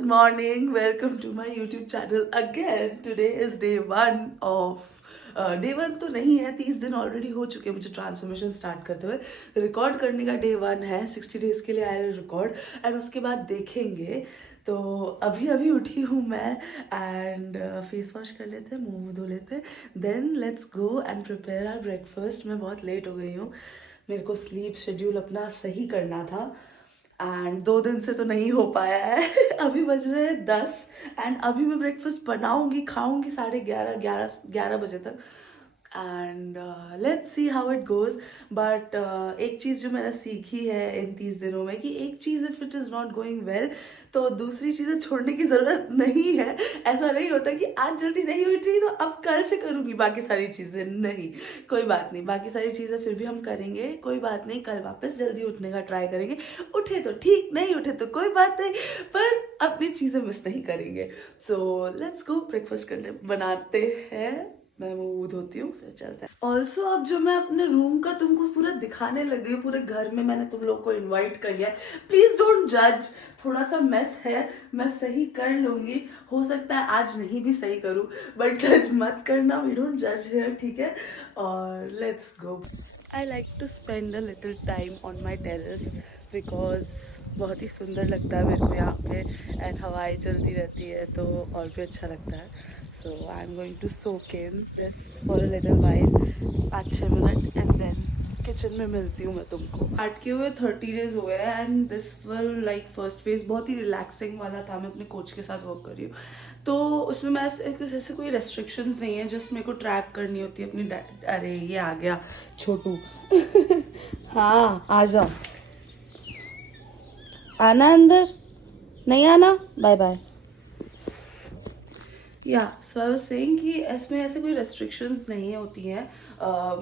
Good morning. Welcome to my YouTube channel again. Today is day one of day one तो नहीं है, 30 दिन already हो चुके हैं मुझे ट्रांसफॉर्मेशन स्टार्ट करते हुए. रिकॉर्ड करने का डे वन है, 60 days के लिए आई विल रिकॉर्ड एंड उसके बाद देखेंगे. तो अभी अभी उठी हूँ मैं एंड फेस वॉश कर लेते हैं, मुंह धो लेते हैं, then let's go and prepare our breakfast. मैं बहुत लेट हो गई हूँ, मेरे को स्लीप शेड्यूल अपना सही करना था एंड 2 दिन से तो नहीं हो पाया है. अभी बज रहे हैं 10 एंड अभी मैं ब्रेकफास्ट बनाऊंगी, खाऊंगी 11:30 बजे तक and let's see how it goes. But एक चीज़ जो मैंने सीखी है इन 30 दिनों में कि एक चीज़ if it is not going well तो दूसरी चीज़ें छोड़ने की ज़रूरत नहीं है. ऐसा नहीं होता कि आज जल्दी नहीं उठ रही तो अब कल से करूँगी बाकी सारी चीज़ें. नहीं, कोई बात नहीं, बाकी सारी चीज़ें फिर भी हम करेंगे, कोई बात नहीं. कल वापस जल्दी उठने का ट्राई करेंगे. उठे तो ठीक, नहीं उठे तो कोई बात नहीं, पर अपनी चीज़ें मिस नहीं करेंगे. सो लेट्स गो, ब्रेकफास्ट करने बनाते हैं. मैं मुंह धोती हूँ फिर चलते हैं. ऑल्सो अब जो मैं अपने रूम का तुमको पूरा दिखाने लगी हूँ, पूरे घर में मैंने तुम लोग को इनवाइट कर लिया है. प्लीज डोंट जज, थोड़ा सा मेस है, मैं सही कर लूंगी. हो सकता है आज नहीं भी सही करूँ, बट जज मत करना. वी डोंट जज हियर, ठीक है. और let's go. I like to spend a little time on my terrace because बहुत ही सुंदर लगता है मेरे को यहाँ पे एंड हवाएं चलती रहती है तो और भी अच्छा लगता है. So I am going to soak in this for a little while, 5-6 minute and then kitchen में मिलती हूँ मैं तुमको. स्टार्ट किए हुए 30 days हो गए and this will like first phase बहुत ही रिलैक्सिंग वाला था. मैं अपने कोच के साथ वर्क कर रही हूँ तो उसमें मैं ऐसे कोई रेस्ट्रिक्शंस नहीं है, जस्ट मेरे को ट्रैक करनी होती है अपनी. अरे ये आ गया छोटू. हाँ आ जाओ, आना अंदर, नहीं आना, बाय बाय. या सो आई वाज सेइंग कि इसमें ऐसे कोई रेस्ट्रिक्शंस नहीं होती हैं.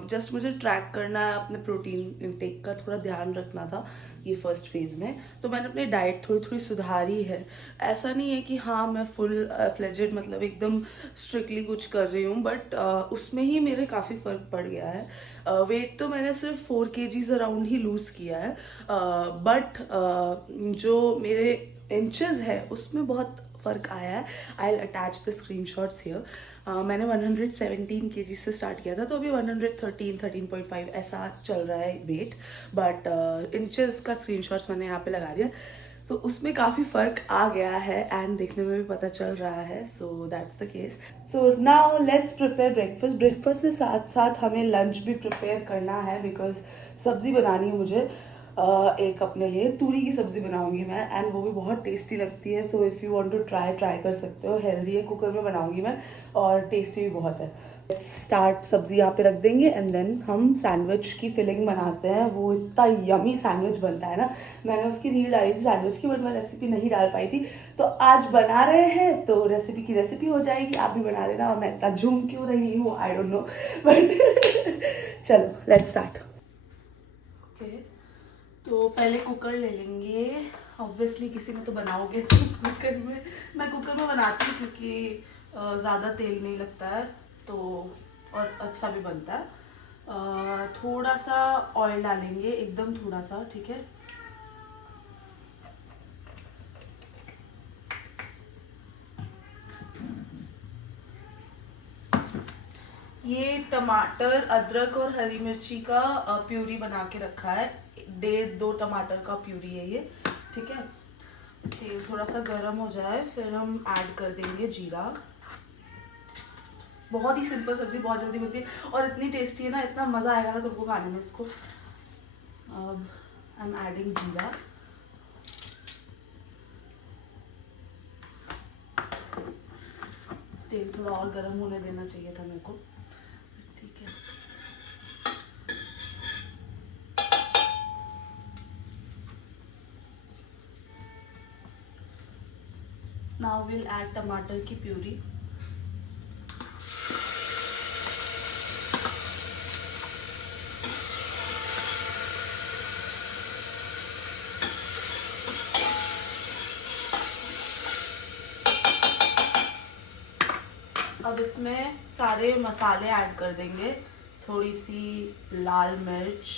जस्ट मुझे ट्रैक करना है, अपने प्रोटीन इनटेक का थोड़ा ध्यान रखना था ये फर्स्ट फेज में. तो मैंने अपनी डाइट थोड़ी थोड़ी सुधारी है. ऐसा नहीं है कि हाँ मैं फुल फ्लेजेड मतलब एकदम स्ट्रिक्टली कुछ कर रही हूँ, बट उसमें ही मेरे काफ़ी फ़र्क पड़ गया है. वेट तो मैंने सिर्फ 4 kgs अराउंड ही लूज़ किया है, बट जो मेरे इंचेस है उसमें बहुत फ़र्क आया है. आई attach the screen shots here. मैंने 117 kg से स्टार्ट किया था तो अभी 113-13.5 ऐसा चल रहा है वेट, बट इंचेस का स्क्रीन शॉट्स मैंने यहाँ पे लगा दिया तो उसमें काफ़ी फ़र्क आ गया है एंड देखने में भी पता चल रहा है. So that's the case. So now let's prepare breakfast. Breakfast से साथ साथ हमें लंच भी प्रिपेयर करना है बिकॉज सब्ज़ी बनानी है मुझे. एक अपने लिए तूरी की सब्ज़ी बनाऊंगी मैं एंड वो भी बहुत टेस्टी लगती है. So if you want to try कर सकते हो. हेल्दी है, कुकर में बनाऊंगी मैं और टेस्टी भी बहुत है. स्टार्ट सब्ज़ी यहाँ पे रख देंगे एंड देन हम सैंडविच की फिलिंग बनाते हैं. वो इतना यमी सैंडविच बनता है ना. मैंने उसकी रील डाली थी सैंडविच की बट मैं रेसिपी नहीं डाल पाई थी, तो आज बना रहे हैं तो रेसिपी की रेसिपी हो जाएगी. आप भी बना लेना. और मैं इतना झूम क्यों रही हूँ आई डोंट नो, बट चलो लेट्स स्टार्ट. ओके, तो पहले कुकर ले लेंगे. ऑब्वियसली किसी में तो बनाओगे तो कुकर में. मैं कुकर में बनाती हूँ क्योंकि ज़्यादा तेल नहीं लगता है तो और अच्छा भी बनता है. थोड़ा सा ऑयल डालेंगे, एकदम थोड़ा सा, ठीक है. ये टमाटर, अदरक और हरी मिर्ची का प्यूरी बना के रखा है. 1.5-2 टमाटर का प्यूरी है ये, ठीक है. तेल थोड़ा सा गर्म हो जाए फिर हम ऐड कर देंगे जीरा. बहुत ही सिंपल सब्जी, बहुत जल्दी बनती है और इतनी टेस्टी है ना, इतना मज़ा आएगा ना तुमको खाने में इसको. अब आई एम एडिंग जीरा. तेल थोड़ा और गर्म होने देना चाहिए था मेरे को, ठीक है. नाउ विल ऐड टमाटर की प्यूरी. अब इसमें सारे मसाले ऐड कर देंगे. थोड़ी सी लाल मिर्च,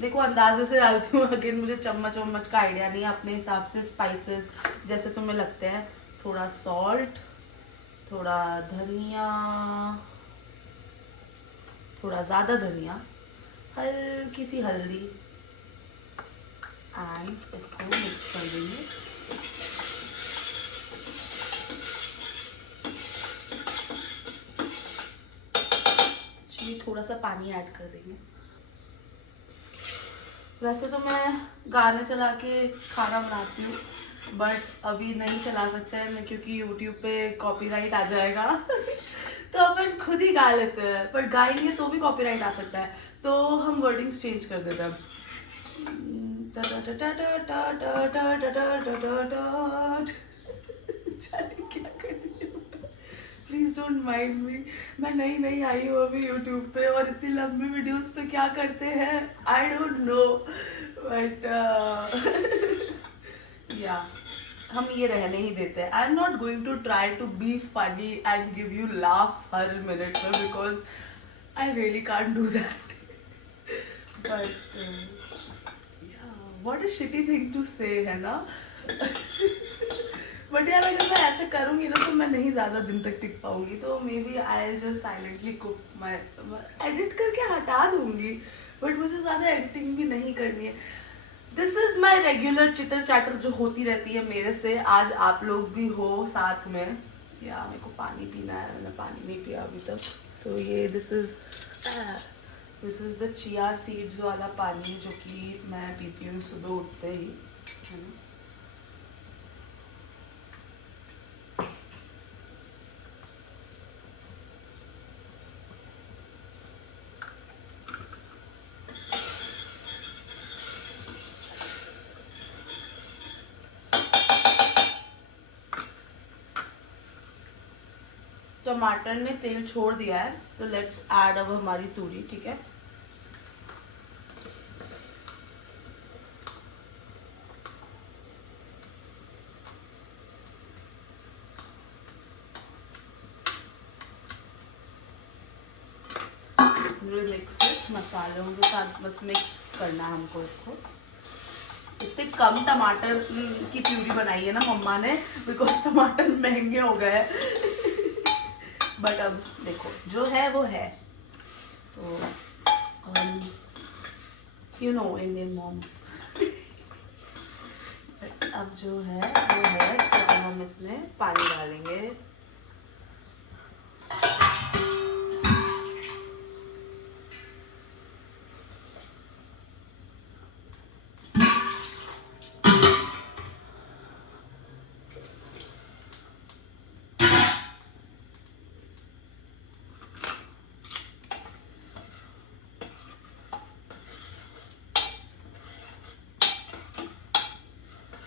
देखो अंदाजे से डालती हूँ, अगेन मुझे चम्मच वम्मच का आइडिया नहीं है. अपने हिसाब से स्पाइसेस जैसे तुम्हें लगते हैं थोड़ा सॉल्ट, थोड़ा धनिया, थोड़ा ज़्यादा धनिया, हल्की सी हल्दी एंड इसको मिक्स कर देंगे। चलिए थोड़ा सा पानी ऐड कर देंगे। वैसे तो मैं गाने चला के खाना बनाती हूँ, बट अभी नहीं चला सकते हैं क्योंकि यूट्यूब पे कॉपीराइट आ जाएगा तो अपन खुद ही गा लेते हैं, पर गाएंगे तो भी कॉपीराइट आ सकता है, तो हम वर्डिंग्स चेंज कर देते हैं। क्या कर रही हूँ, प्लीज डोंट माइंड मी। मैं नई नई आई हूँ अभी यूट्यूब पे और इतनी लंबी वीडियोस पे क्या करते हैं आई डोंट नो, बट या हम ये रहने ही देते हैं। I am not going to try to be funny and give you laughs हर मिनट में, because I really can't do that, but what a shitty thing to say, है ना बट यार अगर मैं ऐसे करूँगी ना तो मैं नहीं ज़्यादा दिन तक टिक पाऊंगी, तो maybe I just silently cook, मैं एडिट करके हटा दूंगी, बट मुझे ज़्यादा एडिटिंग भी नहीं करनी है। This is my regular cheater chatter जो होती रहती है मेरे से। आज आप लोग भी हो साथ में। या मेरे को पानी पीना है, मैंने पानी नहीं पिया अभी तक, तो ये this is the chia seeds वाला पानी जो कि मैं पीती हूँ सुबह उठते ही, है ना। टमाटर ने तेल छोड़ दिया है, तो लेट्स ऐड अब हमारी तूरी, ठीक है। मिक्स मसालों के साथ बस मिक्स करना है हमको इसको। इतने कम टमाटर की प्यूरी बनाई है ना मम्मा ने, बिकॉज टमाटर महंगे हो गए बट अब देखो जो है वो है, तो यू नो इंडियन मॉम्स अब जो है वो है, तो हम इसमें पानी डालेंगे।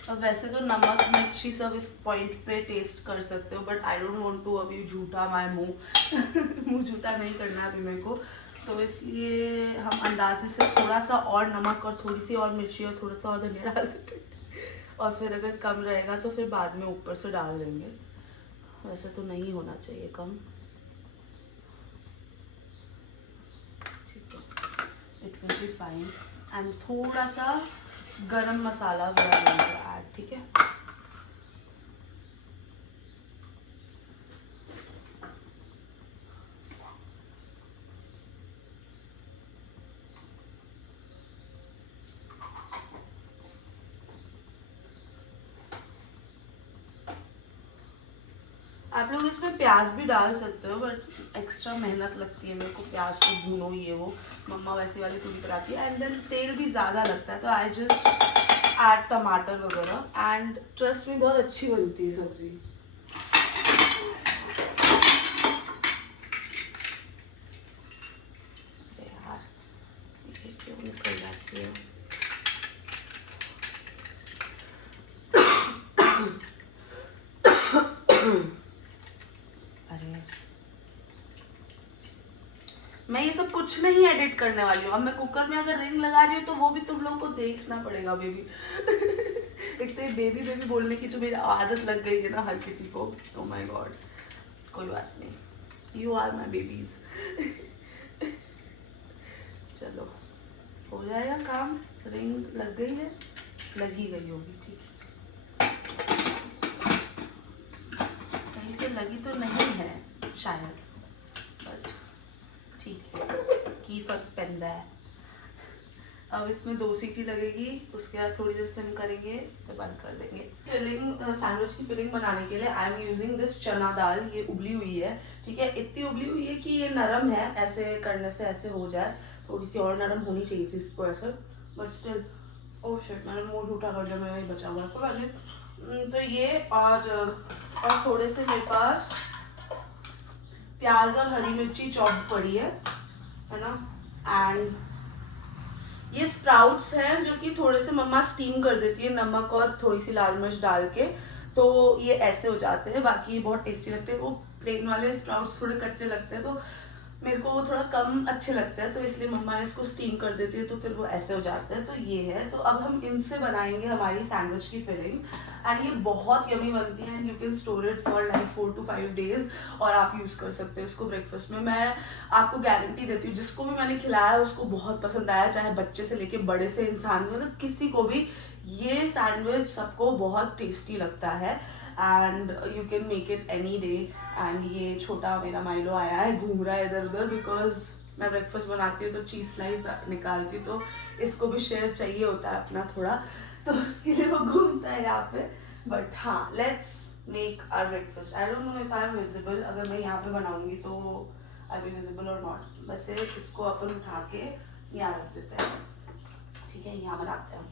अब वैसे तो नमक मिर्ची सब इस पॉइंट पे टेस्ट कर सकते हो, but I don't want to अभी झूठा माय मुंह झूठा नहीं करना अभी मेरे को, तो इसलिए हम अंदाजे से थोड़ा सा और नमक और थोड़ी सी और मिर्ची और थोड़ा सा और धनिया डाल देते हैं, और फिर अगर कम रहेगा तो फिर बाद में ऊपर से डाल देंगे। वैसे तो नहीं होना चाहिए कम, ठीक है, it will be fine. And थोड़ा सा गरम मसाला भी डालेंगे ऐड, ठीक है। आप लोग इसमें प्याज भी डाल सकते हो, बट एक्स्ट्रा मेहनत लगती है मेरे को, प्याज को भूनो ये वो, मम्मा वैसे वाली पूरी बनाती है, एंड देन तेल भी ज़्यादा लगता है, तो आई जस्ट ऐड टमाटर वगैरह, एंड ट्रस्ट में बहुत अच्छी बनती है सब्जी। यार ये क्यों निकल जाती है। मैं ये सब कुछ नहीं एडिट करने वाली हूँ। अब मैं कुकर में अगर रिंग लगा रही हूँ तो वो भी तुम लोग को देखना पड़ेगा बेबी एक तो बेबी बेबी बोलने की जो मेरी आदत लग गई है ना हर किसी को, ओ माय गॉड, कोई बात नहीं, यू आर माई बेबीज चलो हो जाएगा काम, रिंग लग गई है, लग ही गई होगी, ठीक है। लगी तो नहीं है शायद, बट ठीक है, की फर्क पैंदा है। अब इसमें 2 सीटी लगेगी, उसके बाद थोड़ी देर सिम करेंगे तो बंद कर देंगे। फिलिंग, सैंडविच की फिलिंग बनाने के लिए आई एम यूजिंग दिस चना दाल। ये उबली हुई है, ठीक है, इतनी उबली हुई है कि ये नरम है, ऐसे करने से ऐसे हो जाए। थोड़ी सी और नरम होनी चाहिए थी इसको ऐसे, बट स्टिल ओह शिट, मैंने मुंह झूठा कर दिया, मैं वही बचा हुआ है तो मैंने। तो ये और थोड़े से मेरे पास प्याज और हरी मिर्ची चॉप पड़ी है ना। एंड ये स्प्राउट्स हैं जो कि थोड़े से मम्मा स्टीम कर देती है नमक और थोड़ी सी लाल मिर्च डाल के, तो ये ऐसे हो जाते हैं। बाकी ये बहुत टेस्टी लगते हैं। वो प्लेन वाले स्प्राउट्स थोड़े कच्चे लगते हैं तो मेरे को वो थोड़ा कम अच्छे लगते हैं, तो इसलिए मम्मा इसको स्टीम कर देती है तो फिर वो ऐसे हो जाते हैं। तो ये है, तो अब हम इनसे बनाएंगे हमारी सैंडविच की फिलिंग। एंड ये बहुत यमी बनती है, and you can store it for like 4 to 5 days, और आप यूज़ कर सकते हो इसको ब्रेकफास्ट में। मैं आपको गारंटी देती हूँ, जिसको भी मैंने खिलाया उसको बहुत पसंद आया, चाहे बच्चे से लेके बड़े से इंसान, मतलब किसी को भी ये सैंडविच सबको बहुत टेस्टी लगता है। And you can make it any day. And ये छोटा मेरा माइलो आया है, घूम रहा है इधर उधर, बिकॉज मैं ब्रेकफास्ट बनाती हूँ तो चीज़ स्लाइस निकालती हूँ, तो इसको भी शेयर चाहिए होता है अपना थोड़ा, तो उसके लिए वो घूमता है यहाँ पे। बट हाँ, let's make our breakfast. I don't know if I am visible, अगर मैं यहाँ पे बनाऊंगी तो आई बी विजिबल और नॉट। वैसे इसको अपन उठा के यहाँ रख देते हैं, ठीक है, यहाँ बनाते हैं।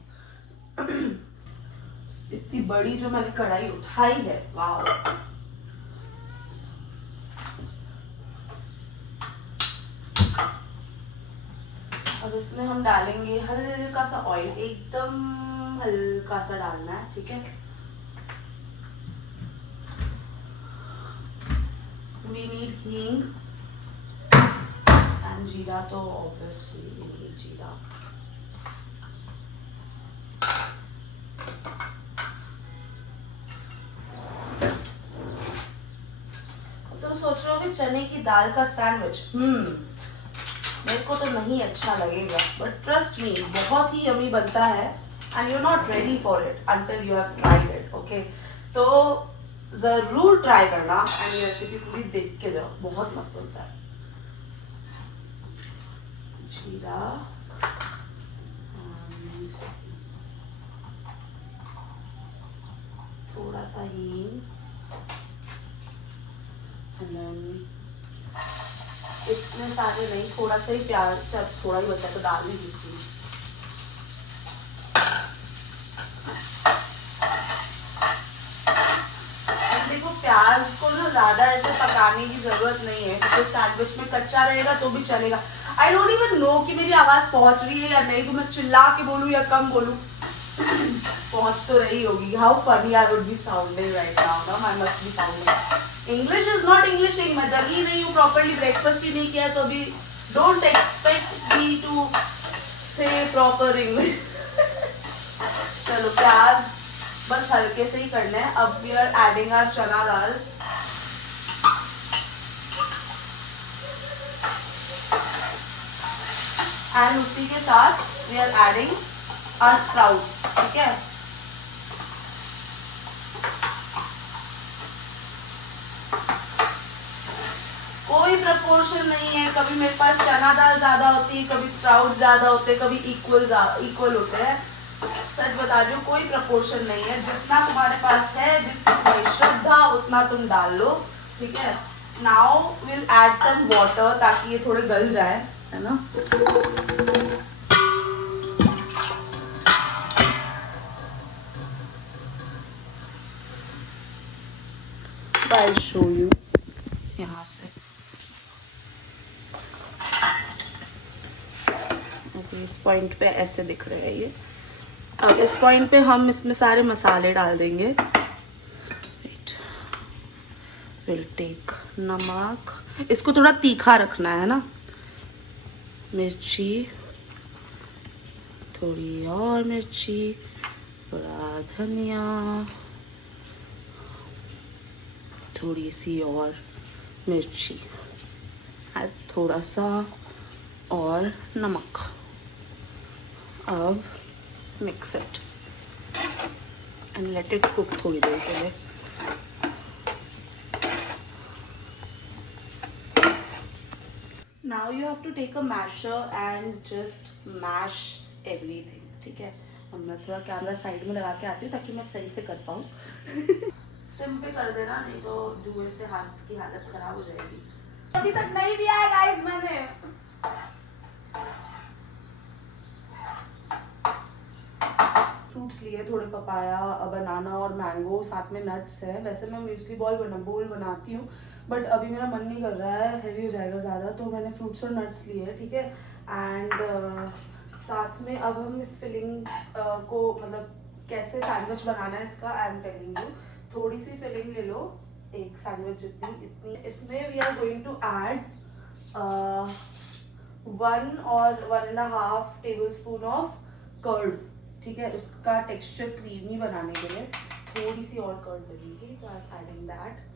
इतनी बड़ी जो मैंने कढ़ाई उठाई है, वाह। अब इसमें हम डालेंगे हल्का सा ऑयल, एकदम हल्का सा डालना है, ठीक है। वी नीड हींग एंड जीरा, तो ऑब्वियसली वी नीड जीरा। सोच रहे हो चने की दाल का सैंडविच, मेरे को तो नहीं अच्छा लगेगा, बट ट्रस्ट मी बहुत ही यमी बनता है। And you not ready for it until you have tried it, okay. तो जरूर ट्राई करना एंड ये रेसिपी पूरी देख के जाओ, बहुत मस्त बनता है। जीरा, थोड़ा सा हींग, इतने सारे नहीं, थोड़ा सा ही प्याज, जब थोड़ा ही बचा तो डाल ही दी थी। देखो प्याज को ना ज्यादा ऐसे पकाने की जरूरत नहीं है, क्योंकि सैंडविच में कच्चा रहेगा तो भी चलेगा। आई डोंट इवन नो कि मेरी आवाज पहुंच रही है या नहीं, तो मैं चिल्ला के बोलूं या कम बोलूं। पहुंच तो रही होगी। How funny I would be sounding right now, ना I must be sounding. English is not Englishing, मैं जगी नहीं हूँ प्रॉपरली, ब्रेकफास्ट ही नहीं किया, तो अभी डोंट एक्सपेक्ट मी टू से प्रॉपर इंग्लिश। चलो प्याज बस हल्के से ही करना है। अब वी आर एडिंग आवर चना दाल, एंड उसी के साथ we are adding our sprouts, ठीक है। कोई प्रपोर्शन नहीं है, कभी मेरे पास चना दाल ज्यादा होती है, कभी स्प्राउट ज्यादा होते हैं, कभी इक्वल होते हैं। सच बता रही हूँ, कोई प्रपोर्शन नहीं है। जितना तुम्हारे पास है, जितनी श्रद्धा, उतना तुम डाल लो, ठीक है। Now will add some water ताकि ये थोड़े गल जाए, है ना। I'll show you यहाँ से। इस पॉइंट पे ऐसे दिख रहे हैं ये। अब इस पॉइंट पे हम इसमें सारे मसाले डाल देंगे। विल टेक नमक, इसको थोड़ा तीखा रखना है ना। मिर्ची, थोड़ी और मिर्ची, थोड़ा धनिया, थोड़ी सी और मिर्ची, थोड़ा सा और नमक। अब mix it and let it cook थोड़ी देर के लिए। Now you have to take a masher and just mash everything, ठीक है। अब मैं थोड़ा कैमरा साइड में लगा के आती हूँ ताकि मैं सही से कर पाऊँ। सिम पे कर देना, नहीं तो धुएं से हाथ की हालत खराब हो जाएगी। अभी तक नहीं दिया है गाइस मैंने। फ्रूट्स लिए थोड़े, पपाया, बनाना और मैंगो, साथ में नट्स है। वैसे मैं म्यूसली बोल बनाती हूँ, बट अभी मेरा मन नहीं कर रहा है, हेवी हो जाएगा ज़्यादा, तो मैंने फ्रूट्स और नट्स लिए हैं, ठीक है। एंड साथ में अब हम इस फिलिंग को मतलब कैसे सैंडविच बनाना है इसका आई एम टेलिंग यू। थोड़ी सी फिलिंग ले लो, एक सैंडविच जितनी इतनी। इसमें we are going to add 1 और 1.5 टेबल स्पून ऑफ कर्ड, ठीक है। उसका टेक्सचर क्रीमी बनाने के लिए थोड़ी सी और कर्ड लगेगी, तो आई एम एडिंग दैट।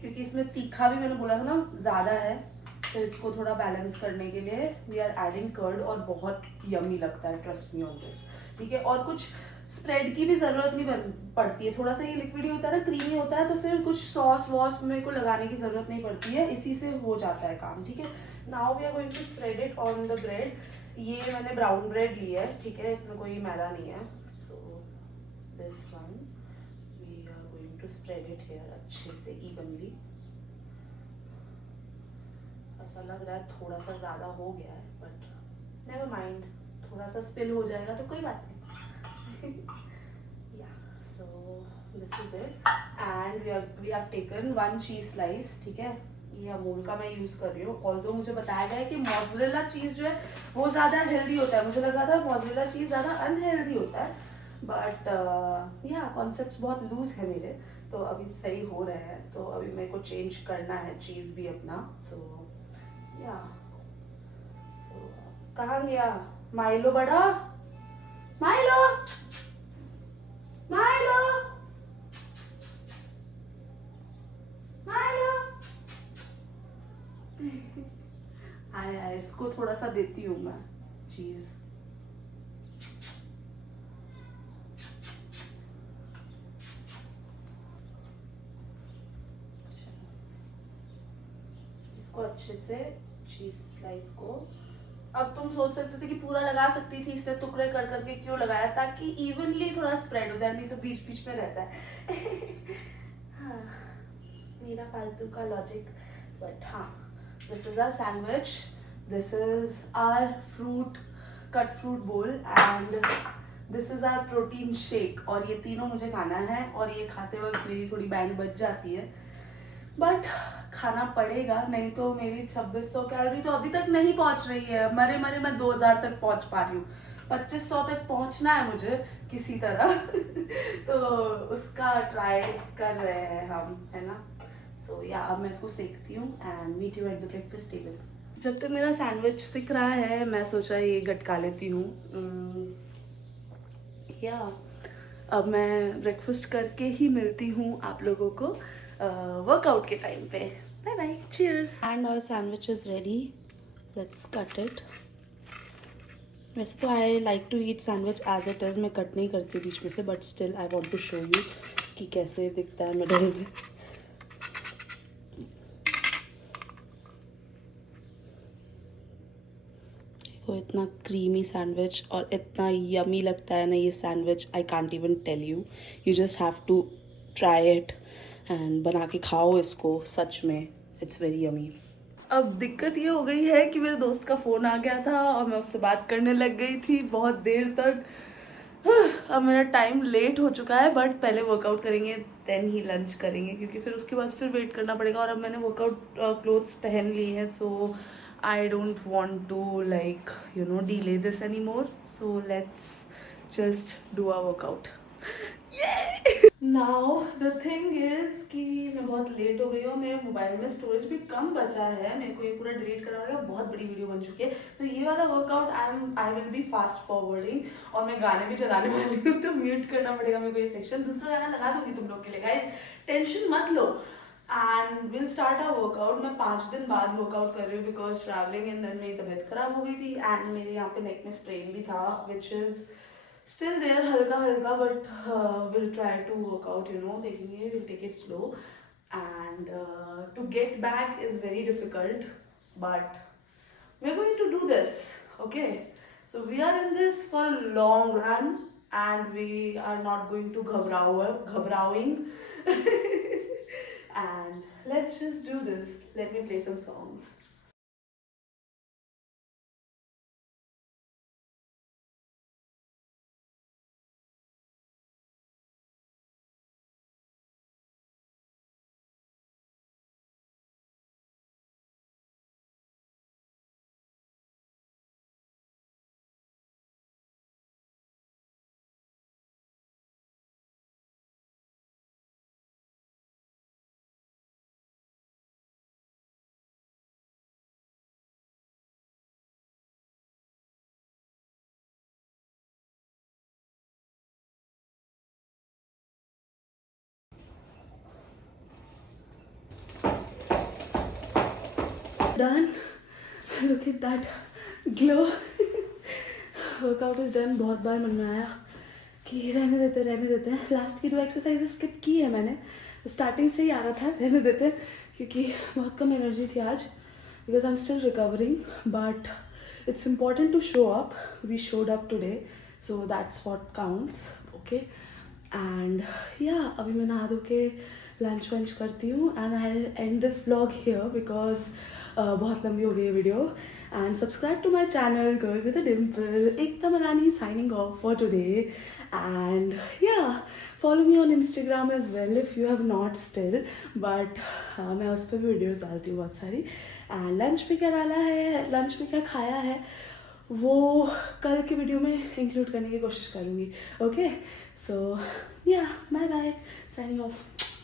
क्योंकि इसमें तीखा भी मैंने बोला था ना ज़्यादा है, तो इसको थोड़ा बैलेंस करने के लिए वी आर एडिंग कर्ड, और बहुत यमी लगता है, ट्रस्ट मी ऑन दिस, ठीक है। और कुछ स्प्रेड की भी ज़रूरत नहीं पड़ती है, थोड़ा सा ये लिक्विड ही होता है ना, क्रीमी होता है, तो फिर कुछ सॉस वॉस मेरे को लगाने की ज़रूरत नहीं पड़ती है, इसी से हो जाता है काम, ठीक है। Now we are going to spread it on the bread. ये मैंने ब्राउन ब्रेड ली है, ठीक है, इसमें कोई मैदा नहीं है। So this one we are going to spread it here अच्छे से इवनली। ऐसा लग रहा है थोड़ा सा ज़्यादा हो गया है, बट नेवर माइंड, थोड़ा सा स्पिल हो जाएगा तो कोई बात नहीं। या so this is it and we have taken 1 cheese slice, ठीक है। ये अमूल का मैं यूज़ कर रही हूँ, ऑल्दो मुझे बताया गया है कि मोज़रेला चीज़ जो है वो ज़्यादा हेल्दी होता है। मुझे लगा था मोज़रेला चीज़ ज़्यादा अनहेल्दी होता है, बट या कॉन्सेप्ट्स बहुत लूज है मेरे, तो अभी सही हो रहे हैं। तो अभी मेरे को चेंज करना है चीज़ भी अपना। सो या कहाँ गया माइलो बड़ा, माइलो माइलो माइलो। आया, इसको थोड़ा सा देती हूँ मैं चीज। इसको अच्छे से चीज स्लाइस को, अब तुम सोच सकते थे कि पूरा लगा सकती थी, इसने टुकड़े कर करके क्यों लगाया, ताकि इवनली थोड़ा स्प्रेड हो जाए, नहीं तो बीच बीच में रहता है। हाँ, मेरा फालतू का लॉजिक, बट हाँ, this is our sandwich, this is our fruit cut fruit bowl, and this is our protein shake. और ये तीनों मुझे खाना है, और ये खाते वक्त मेरी थोड़ी बैंड बच जाती है, बट खाना पड़ेगा, नहीं तो मेरी 2600 कैलोरी तो अभी तक नहीं पहुंच रही है। मरे मरे मैं 2000 तक पहुंच पा रही हूँ, 2500 तक पहुंचना है मुझे किसी तरह। तो उसका ट्राई कर रहे हैं हम, है ना। सो या अब मैं इसको सेकती हूँ and meet you at the breakfast table. जब तक मेरा सैंडविच सिक रहा है, मैं सोचा ये गटका लेती हूँ। या अब मैं ब्रेकफास्ट करके ही मिलती हूँ आप लोगों को वर्कआउट के टाइम पे। Bye bye, cheers. And our sandwich is ready, let's cut it. वैसे तो I like to eat sandwich as it is, मैं कट नहीं करती बीच में से, but still I want to show you कि कैसे दिखता है मिडल में। देखो इतना क्रीमी सैंडविच और इतना यमी लगता है ना ये sandwich, I can't even tell you, you just have to try it and बना के खाओ इसको, सच में इट्स वेरी यमी। अब दिक्कत ये हो गई है कि मेरे दोस्त का फ़ोन आ गया था और मैं उससे बात करने लग गई थी बहुत देर तक। अब मेरा टाइम लेट हो चुका है, बट पहले वर्कआउट करेंगे देन ही लंच करेंगे, क्योंकि फिर उसके बाद फिर वेट करना पड़ेगा। और अब मैंने वर्कआउट क्लोथ्स पहन ली हैं, so I don't want to like delay this any more, so let's just do a workout. Now the thing is कि मैं बहुत लेट हो गई हूँ, मेरे मोबाइल में स्टोरेज भी कम बचा है, मेरे को ये पूरा डिलीट करना पड़ेगा, बहुत बड़ी वीडियो बन चुकी है। तो ये वाला workout I will be fast forwarding, और मैं गाने भी चलाने वाली हूँ, तो म्यूट करना पड़ेगा मेरे को ये सेक्शन। दूसरा गाना लगा दूंगी तुम लोग के लिए, गाइस टेंशन मत लो। And will start a workout. मैं 5 दिन बाद वर्कआउट कर रही हूँ बिकॉज ट्रैवलिंग एंड देन मेरी तबीयत खराब हो गई थी, एंड मेरे यहाँ पे नेक में स्प्रेन भी था, which is still there halka halka, but we'll try to work out, देखेंगे, we'll take it slow, and to get back is very difficult, but we're going to do this, okay? So we are in this for a long run, and we are not going to ghabrowing. And let's just do this. Let me play some songs. Done. Look at that glow. Workout is done. बहुत बार मन में आया कि रहने देते हैं. Last की 2 exercises skip की है मैंने. स्टार्टिंग से ही आ रहा था रहने देते हैं, क्योंकि बहुत कम एनर्जी थी आज, because I am still recovering. But it's important to show up. We showed up today, so that's what counts. Okay, and या अभी मैं नहा धो के लंच वंच करती हूँ, and I end this vlog here because बहुत लंबी हो गई है video. And subscribe to my channel girl with a dimple. Ekta Malani signing off for today. And yeah, follow me on Instagram as well if you have not still. But मैं उस पर भी videos डालती हूँ बहुत सारी. एंड लंच में क्या डाला है, लंच में क्या खाया है, वो कल के वीडियो में इंक्लूड करने की कोशिश करूँगी. ओके, सो या बाय बाय, साइनिंग ऑफ.